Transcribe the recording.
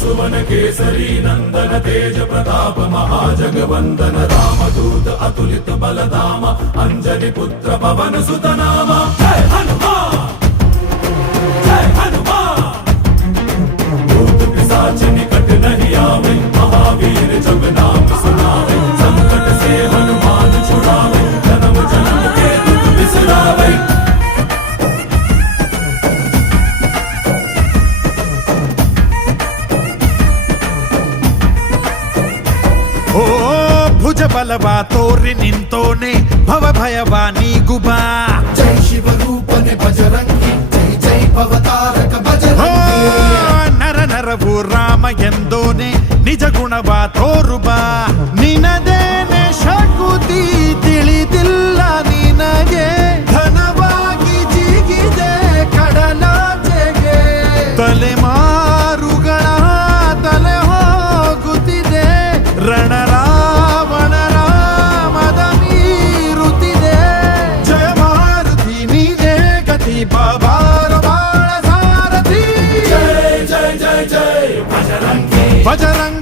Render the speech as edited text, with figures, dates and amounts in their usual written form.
सुवन केसरी नंदन तेज प्रताप महाजगवंदन रामदूत अतुलित बलधाम अंजनी पुत्र पवन सुत नाम जय हनुमान जय हनुमान। भूत पिशाच निकट नहीं आवे महावीर जब नाम सुनावे संकट से हनुमान छुड़ावे जन्म जन्म के दुख बिसरावे। ಓ ಭುಜ ಬಲವಾ ತೋರಿ ನಿಂತೋನೆ ಭವ ಭಯವಾ ನೀಗುಬಾ ಜೈ ಶಿವ ರೂಪನೆ ಬಜರಂಗಿ ಜೈ ಜೈ ಭವತಾರಕ ಬಜರಂಗಿ ನರ ನರವು ರಾಮ ಎಂದೋನೆ ನಿಜ ಗುಣವಾ ತೋರುಬಾ ನಿನದೇನೆ ಶಕುತಿ ತಿಳಿದಿಲ್ಲ ನಿನಗೆ ಘನವಾಗಿ ಜಿಗಿದೆ ಕಡಲಾಚೆಗೆ ತಲೆಮಾರುಗಳ ತಲೆ ಹೋಗುತ್ತಿದೆ ರಣರಾವಣರ ಮದ ಮೀರುತ್ತಿದೆ ಜಯ ಮಾರುತಿ ನೀನೇ ಗತಿ ಬಾಬಾರ ಬಾಳ ಸಾರಥಿ जय जय जय जय बजरंगी ಬಜರಂಗ